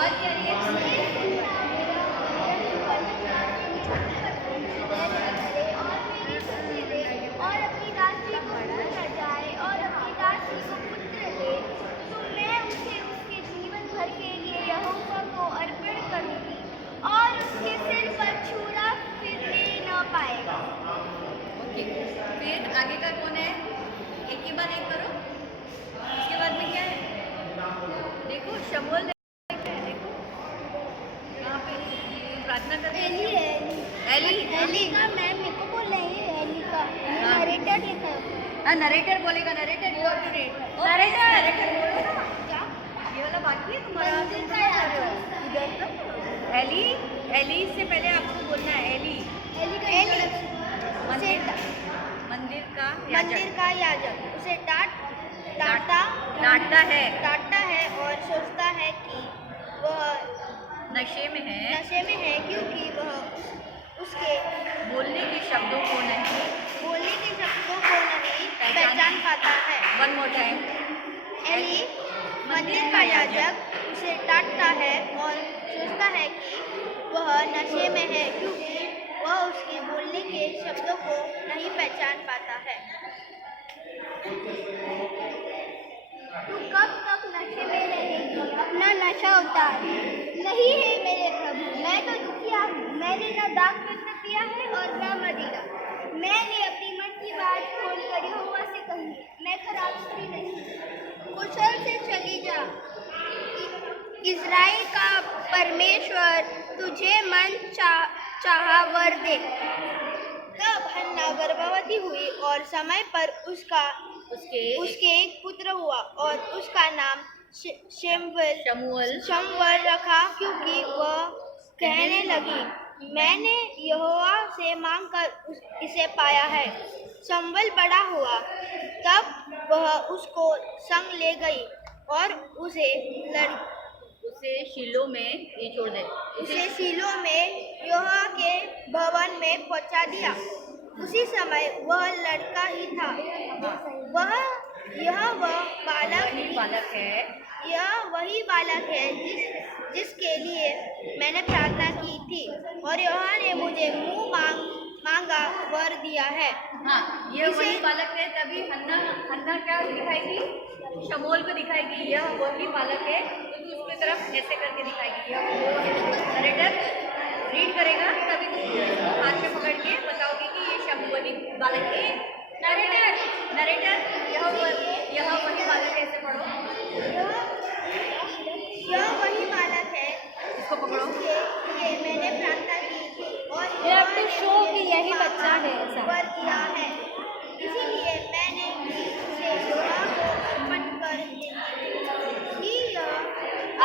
और क्या ये और अपनी दासी को भूल न जाए और अपनी दासी को पुत्र दे, तो मैं उसे उसके जीवन भर के लिए यहोवा को अर्पण करूंगी और उसके सिर पर छुरा फिरने न पाएगा। ओके, फिर आगे का कौन है? एक के बाद एक करो। उसके बाद में क्या है? देखो शमूएल देखो यहाँ पे प्रार्थना कर एली है, एली एली का मैम मेरे को बोल रही है, एली का नरेटर लिखा है। हाँ नरेटर बोलेगा, narrator you have to read. Narrator बोलो ना। क्या? ये वाला बाकी है तुम्हारा? मंदिर का याद है। इधर तो एली, एली से पहले आपको बोलना है एली। एली का इंट्रोडक्शन। मंदिर का मंदिर का याजक उसे डांटता है और सोचता है कि वह नशे में है क्योंकि वह उसके बोलने के शब्दों को नहीं पहचान पाता है। One more time. एली मंदिर का याजक उसे डांटता है और सोचता है कि वह नशे में है क्योंकि वह उसके बोलने के शब्दों को नहीं पहचान पाता है। तू कब तक नशे में रहेगी? अपना नशा उतार। नहीं है मेरे प्रभु, मैं तो दुखिया हूँ। मैंने न दाग नृत्य किया है और न मदिरा। मैंने अपनी मन की बात खोलकर यहोवा से कही है, मैं खराब स्त्री नहीं। कुशल से चली जा। इज़राइल का परमेश्वर तुझे मन चाहा वर दे। तब हन्ना गर्भवती हुई और समय पर उसके एक पुत्र हुआ और उसका नाम शमूएल रखा क्योंकि वह कहने लगी, मैंने यहोवा से मांगकर इसे पाया है। शमूएल बड़ा हुआ तब वह उसको संग ले गई और उसे शीलो में ये छोड़ दे। उसे शीलो में यहोवा के भवन में पहुंचा दिया। उसी समय वह लड़का ही था। यह वही बालक है जिसके लिए मैंने प्रार्थना की थी और यहोवा ने मुझे मुंह मांगा वर दिया है। हाँ, ये वही बालक है। तभी हन्ना क्या दिखाएगी? शमूएल को दिखाएगी यह वही बालक है, तो तू उसकी तरफ ऐसे करके दिखाएगी यह वो है। नरेटर रीड करेगा तभी तुम इसको हाथ में पकड़ के बताओगे कि ये शमूएल बालक है। नरेटर यह वही बालक है, ऐसे पढ़ो। यह वही बालक है इसको पकड़ो। ये मैंने प्रार्थना की थी और You have to show कि यही बच्चा है ऐसा। वर दिया है। इसीलिए मैंने उसे यहोवा को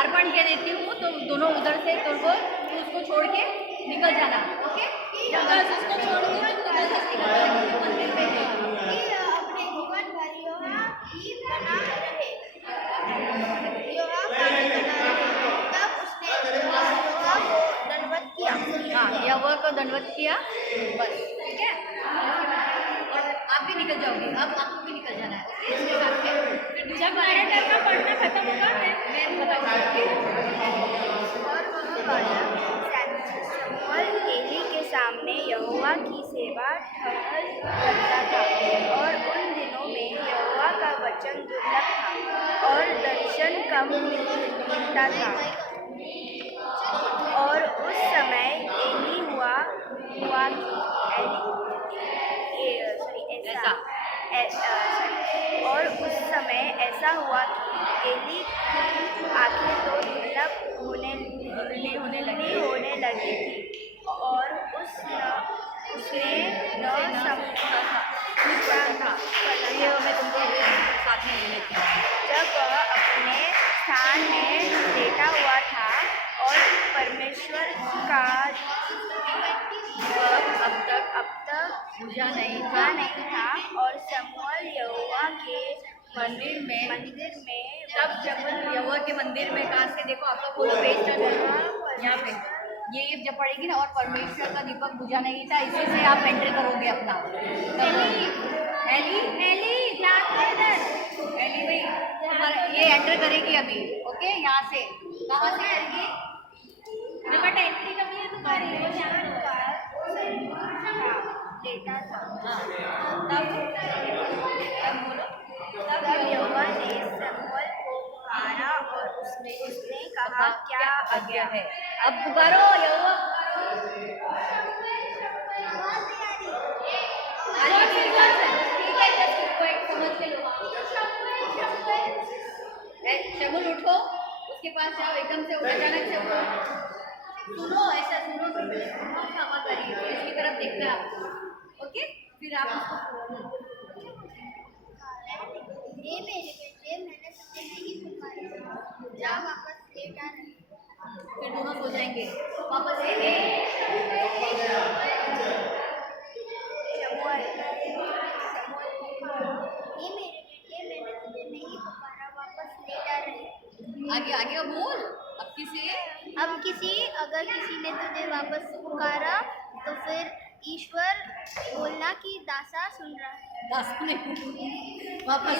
अर्पण के देती हूँ। तो दोनों उधर से तुमको उसको छोड़ के निकल जाना। ओके, उसको छोड़ के निकल जाना मंदिर में। अपने जीवन भर यहोवा ही बना रहे। तब उसने यहोवा को दंडवत किया। हाँ, यहोवा को दंडवत किया, बस ठीक है। और आप भी निकल जाओगे, अब आपको भी निकल जाना है। ओके, इसके साथ में फिर दूसरा नरेटर का पढ़ना खत्म होगा मैं बताऊँगी। और वह बालक शमूएल एली के सामने यहोवा की सेवा ठहर करता था और उन दिनों में यहोवा का वचन दुर्लभ था और दर्शन कम मिलता था। और उस समय एली हुआ और उस समय ऐसा हुआ कि एली की आंखें तो दुर्लभ होने लगी थी और उसने न समझा था। ये मैं तुमको साथ में ले लेती हूँ। जब वह अपने स्थान में लेटा हुआ था और परमेश्वर का अब तक पूजा नहीं था और शमूएल यहोवा के मंदिर में तब जब यहोवा के मंदिर में कहाँ से देखो आपका पूरा पेज टर्न है यहाँ पे। ये जब पढ़ेगी ना, और परमेश्वर का दीपक बुझा नहीं था, इसी से आप एंटर करोगे अपना। एली भाई तुम्हारा ये एंटर करेगी अभी। ओके, यहाँ से कहाँ से करेगी? बेटा एंट्री कमी है तुम्हारी। लेटा था। तब बोलो। तब यहोवा ने शमूएल को पुकारा और उसने कहा क्या आज्ञा है। अब पुकारो यहोवा पुकारो। ठीक है जस्ट पॉइंट समझ के लो। शमूएल उठो, उसके पास जाओ, एकदम से अचानक से उठो, सुनो ऐसा सुनो क्षमा करिए, इसकी तरफ देखना है आपको। ओके फिर आप उसको हे मेरे बेटे मैंने तुझे नहीं पुकारा, जा वापस लेट आ रहे। फिर दोनों सो जाएंगे वापस से। शमूएल हे मेरे बेटे मैंने तुझे नहीं पुकारा, वापस लेट आ रहे। आगे आगे बोल। अब किसी अगर किसी ने तुझे वापस पुकारा तो फिर ईश्वर बोलना कि दासा सुन रहा है। दास ने वापस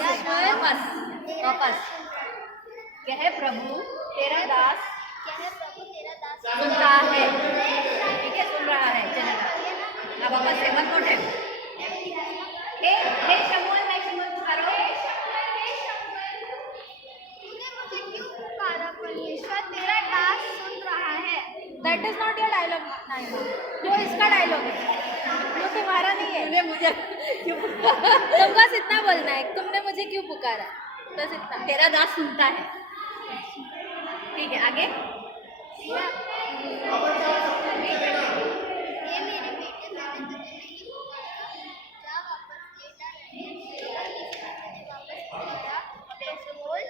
वापस कहे प्रभु तेरा दास कहे प्रभु तेरा दास सुनता है। ठीक है सुन रहा है चलेगा। अब वापस से वन मोर टाइम। हे शमूएल मैं शमूएल पुकारो। तूने मुझे क्यों पुकारा परमेश्वर तेरा दास सुन रहा है। That is not your dialogue Naima, जो इसका डायलॉग है वो तुम्हारा नहीं है। तूने मुझे क्यों तुम बस इतना बोलना है, तुमने मुझे क्यों पुकारा, बस इतना। तेरा दास सुनता है। ठीक है आगे। हे मेरे बेटे मैंने तुझे नहीं पुकारा, जा वापस लेट आ रहे। अगर किसी ने तुझे वापस पुकारा तो बोल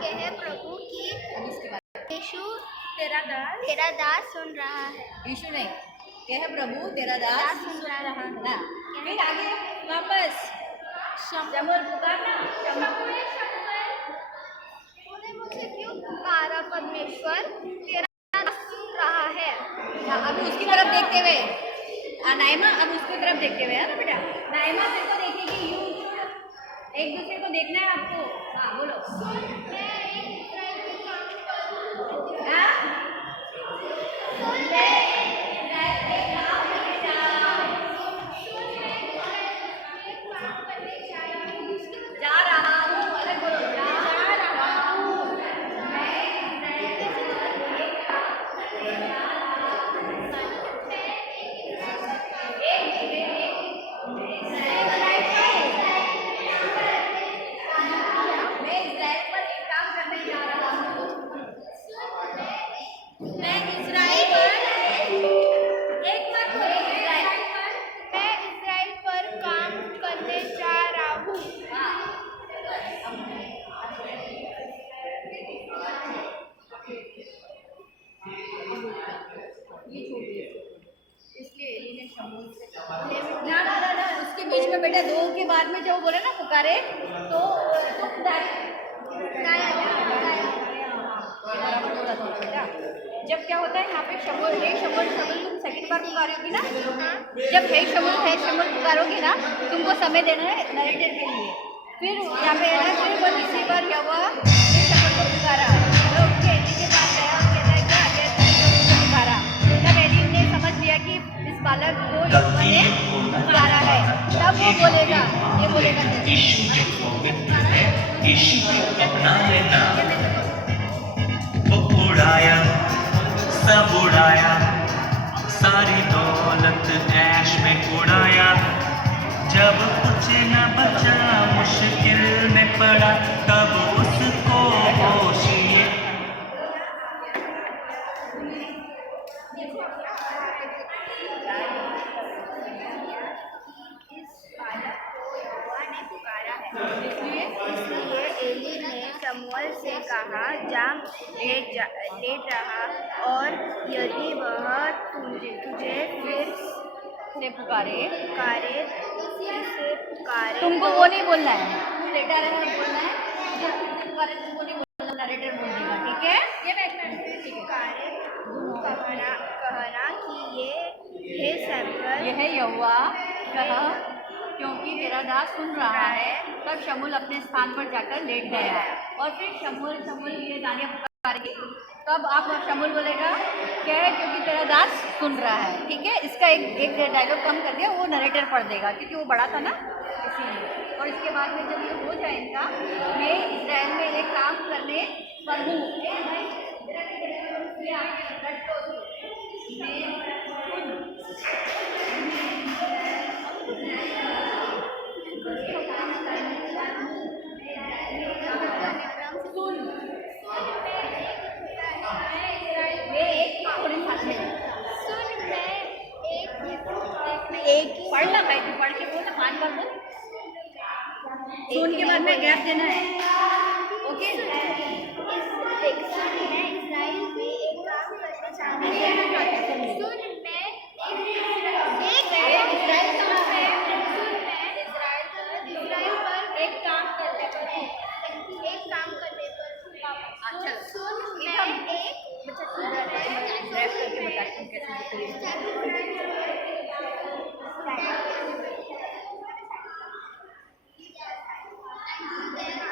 कहे प्रभु की अब इसके बाद यीशु तेरा दास सुन रहा है। यीशु नहीं कहे प्रभु तेरा दास सुन रहा है ना। फिर आगे वापस शमूएल पुकारना। तूने मुझे क्यों पुकारा परमेश्वर तेरा दास सुन रहा है। अब उसकी तरफ देखते हुए नाइमा, अब उसकी तरफ देखते हुए है ना बेटा। नाइमा तेरे को देखेगी, यू एक दूसरे को देखना है आपको। हाँ बोलो। हाँ? जा रहा हूँ अलग बोलो। जा रहा हूँ मैं इज़राइल पर एक काम करने जा रहा हूँ। मैं इज़राइल पर एक बार बोलो, मैं इज़राइल पर काम करने जा रहा हूँ। इसलिए एली ने शमूएल से ना उसके बीच में बेटा दो के बाद में जब बोले ना पुकारे तो बेटा जब क्या होता है यहाँ पे शमूएल तुम सेकंड बार पुकारोगी ना। जब हे शमूएल पुकारोगी ना तुमको समय देना है नरेटर के लिए। फिर यहाँ पे है ना फिर वो तीसरी बार क्या हुआ शमूएल को पुकारा तो उसके एली के पास गया और कहता है क्या आगे तुमने पुकारा। तब एली ने समझ लिया कि इस बालक को यहोवा ने पुकारा है। तब वो बोलेगा ये बोलेगा अपना लेना वो उड़ाया सब उड़ाया, सारी दौलत ऐश में उड़ाया। जब कुछ न बचा मुश्किल में पड़ा तब उसको होश ये इसलिए एली ने शमूएल से कहा जा लेट रहा और यदि वह तुझे फिर से पुकारे तुमको वो नहीं बोलना है। तू लेटा रहे बोलना है। जब तुझसे पुकारे तुमको नहीं बोलना, नरेटर बोल देगा। ठीक है ये ठीक है। कहना कि ये हे शमूएल ये है यहोवा कहा क्योंकि तेरा दास सुन रहा है। तब शमूल अपने स्थान पर जाकर लेट गया और फिर शमूल शमूल ये दानिया पुकारेगी। तब आप शमूल बोलेगा क्या है, क्योंकि तेरा दास सुन रहा है। ठीक है, इसका एक डायलॉग कम कर दिया, वो नरेटर पढ़ देगा क्योंकि वो बड़ा था ना, इसीलिए। और इसके बाद में जब ये हो जाए इनका, मैं इजराइल में एक काम करने पर हूँ। एक पढ़ ला भाई, तू पढ़ के बोल ना, 5 बार बोल। सुन के बाद में गैप देना है। ओके, मैं इजराइल में एक काम करना चाहती हूँ। इजराइल पर एक काम करने पर हूँ। अच्छा सुन मैं एक करके बताती हूँ कैसे।